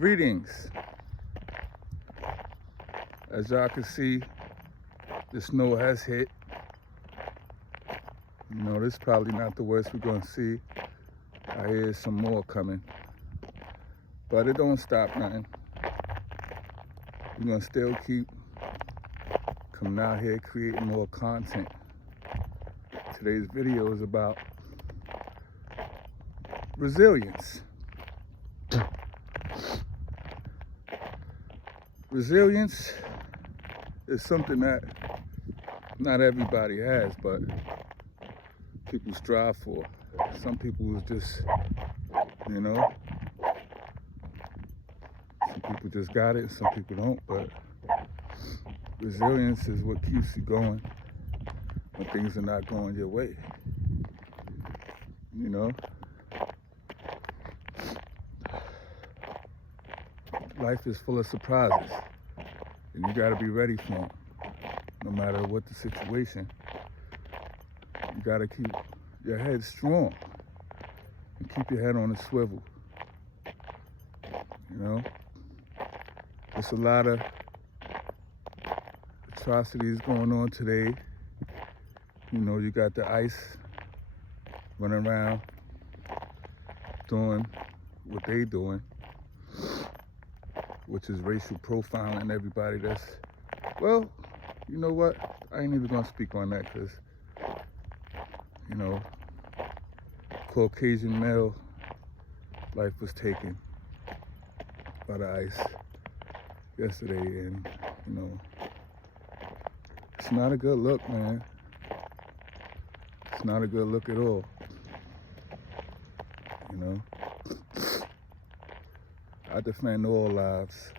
Greetings. As y'all can see, the snow has hit. You know, this is probably not the worst we're gonna see. I hear some more coming. But it don't stop nothing. We're gonna still keep coming out here creating more content. Today's video is about resilience. Resilience is something that not everybody has, but people strive for. Some people is just, you know, some people just got it, some people don't, but resilience is what keeps you going when things are not going your way, you know? Life is full of surprises, and you gotta be ready for them. No matter what the situation, you gotta keep your head strong and keep your head on a swivel. You know, there's a lot of atrocities going on today. You know, you got the ICE running around doing what they doing, which is racial profiling everybody that's, well, you know what? I ain't even gonna speak on that because, you know, Caucasian male life was taken by the ICE yesterday, and, you know, it's not a good look, man. It's not a good look at all, you know. I defend all lives,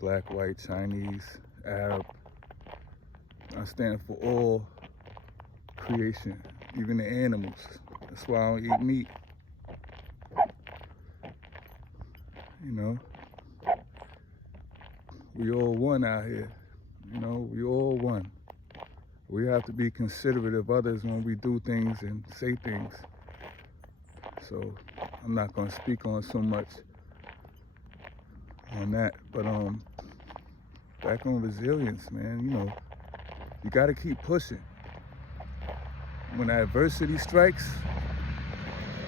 black, white, Chinese, Arab. I stand for all creation, even the animals. That's why I don't eat meat. You know, we all one out here. You know, we all one. We have to be considerate of others when we do things and say things. So I'm not gonna speak on so much on that, but back on resilience, man. You know, you got to keep pushing. When adversity strikes,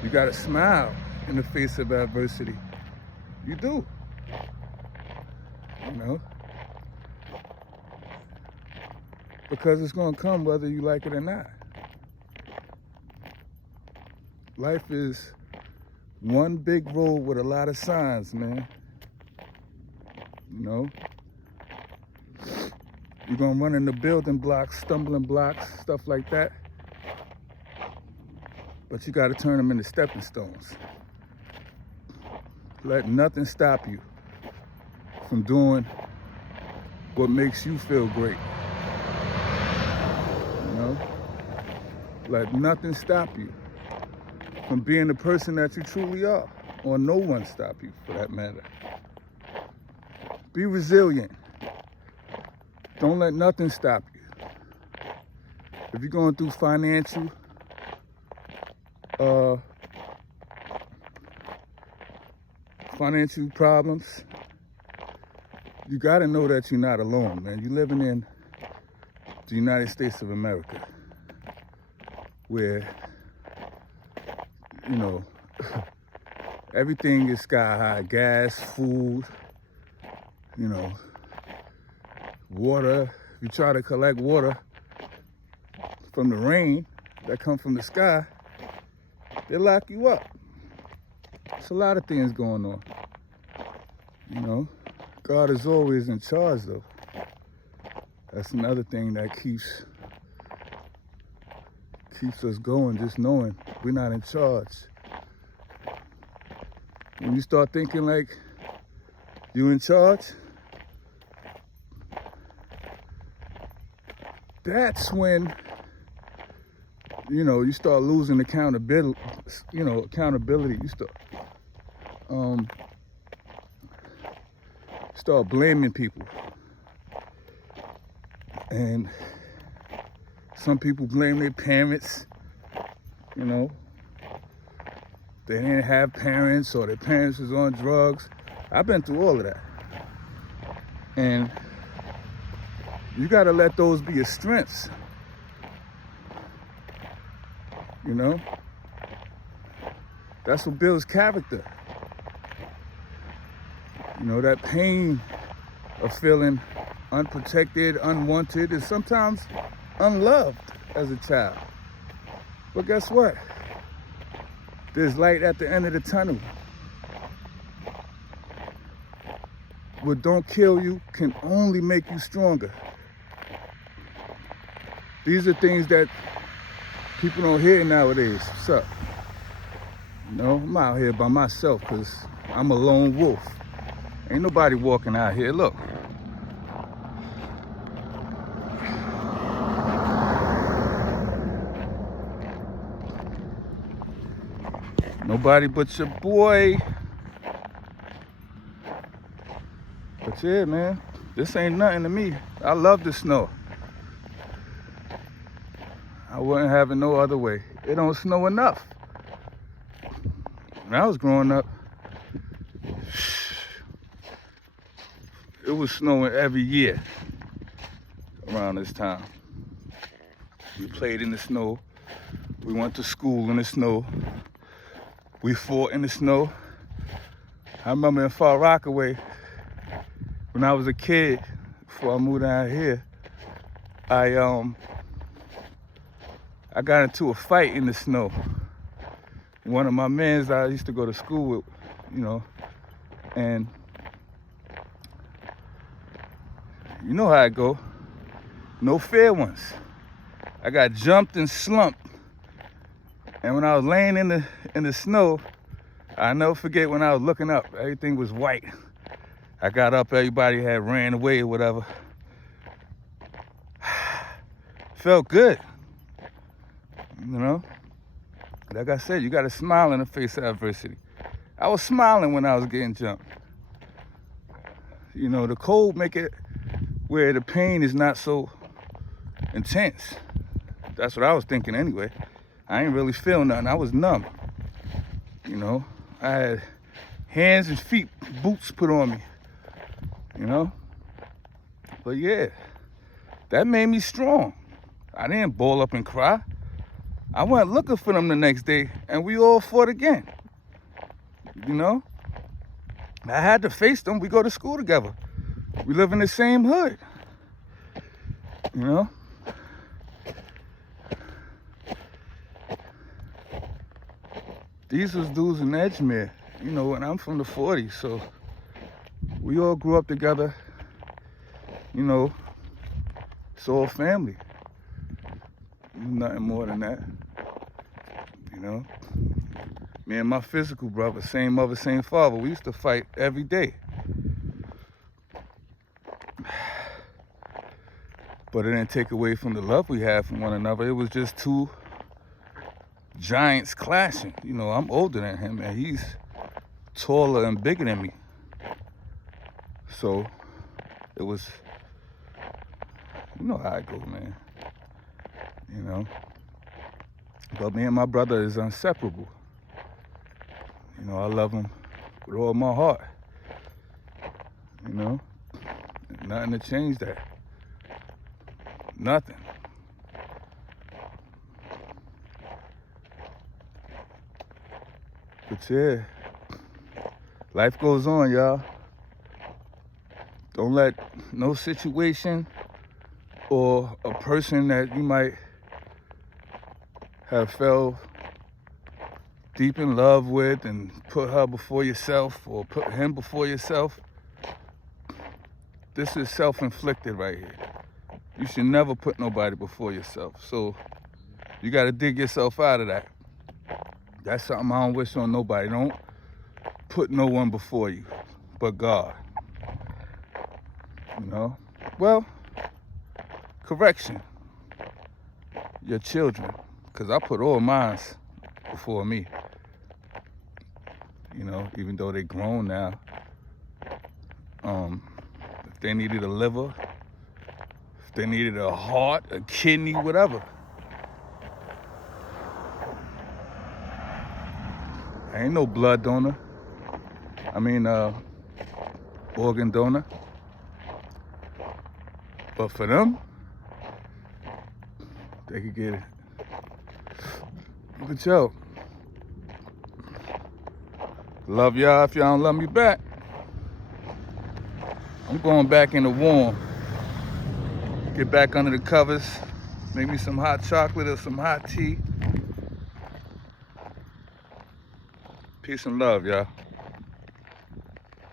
you got to smile in the face of adversity. You do. You know, because it's gonna come whether you like it or not. Life is one big road with a lot of signs, man. You know, you're gonna run into building blocks, stumbling blocks, stuff like that. But you gotta turn them into stepping stones. Let nothing stop you from doing what makes you feel great. You know, let nothing stop you from being the person that you truly are, or no one stop you for that matter. Be resilient. Don't let nothing stop you. If you're going through financial problems, you gotta know that you're not alone, man. You're living in the United States of America, where, you know, everything is sky high. Gas, food, you know, water. If you try to collect water from the rain that comes from the sky, they lock you up. There's a lot of things going on. You know, God is always in charge, though. That's another thing that keeps us going, just knowing we're not in charge. When you start thinking like you're in charge, that's when, you know, you start losing accountability. You start blaming people. And some people blame their parents, you know. they didn't have parents or their parents was on drugs. I've been through all of that. And you gotta let those be your strengths. You know? That's what builds character. You know, that pain of feeling unprotected, unwanted, and sometimes unloved as a child. But guess what? There's light at the end of the tunnel. What don't kill you can only make you stronger. These are things that people don't hear nowadays. What's up? You know, I'm out here by myself because I'm a lone wolf. Ain't nobody walking out here. Look. Nobody but your boy. But yeah, man, this ain't nothing to me. I love the snow. I wouldn't have it no other way. It don't snow enough. When I was growing up, it was snowing every year around this time. We played in the snow. We went to school in the snow. We fought in the snow. I remember in Far Rockaway, when I was a kid, before I moved down here, I got into a fight in the snow. One of my mans I used to go to school with, you know, and you know how it go. No fair ones. I got jumped and slumped. And when I was laying in the snow, I'll never forget when I was looking up, everything was white. I got up, everybody had ran away or whatever. Felt good, you know? Like I said, you gotta smile in the face of adversity. I was smiling when I was getting jumped. You know, the cold make it where the pain is not so intense. That's what I was thinking anyway. I ain't really feel nothing. I was numb. You know, I had hands and feet, boots put on me. You know? But yeah, that made me strong. I didn't ball up and cry. I went looking for them the next day and we all fought again. You know? I had to face them. We go to school together. We live in the same hood. You know? These was dudes in Edgemere, you know, and I'm from the 40s, so we all grew up together. You know, it's all family. Nothing more than that. You know? Me and my physical brother, same mother, same father, we used to fight every day. But it didn't take away from the love we had for one another. It was just two giants clashing. You know, I'm older than him and he's taller and bigger than me. So it was, you know how it goes, man. You know? But me and my brother is inseparable. You know, I love him with all my heart. You know? Nothing to change that. Nothing. But yeah, life goes on, y'all. Don't let no situation or a person that you might have fell deep in love with and put her before yourself or put him before yourself. This is self-inflicted right here. You should never put nobody before yourself. So you got to dig yourself out of that. That's something I don't wish on nobody. Don't put no one before you but God. You know? Well, correction. Your children. Because I put all mine before me. You know, even though they're grown now. If they needed a liver, if they needed a heart, a kidney, whatever. I ain't no blood donor. I mean, organ donor. But for them, they could get it. But yo, love y'all if y'all don't love me back. I'm going back in the warm. Get back under the covers. Make me some hot chocolate or some hot tea. Peace and love, y'all.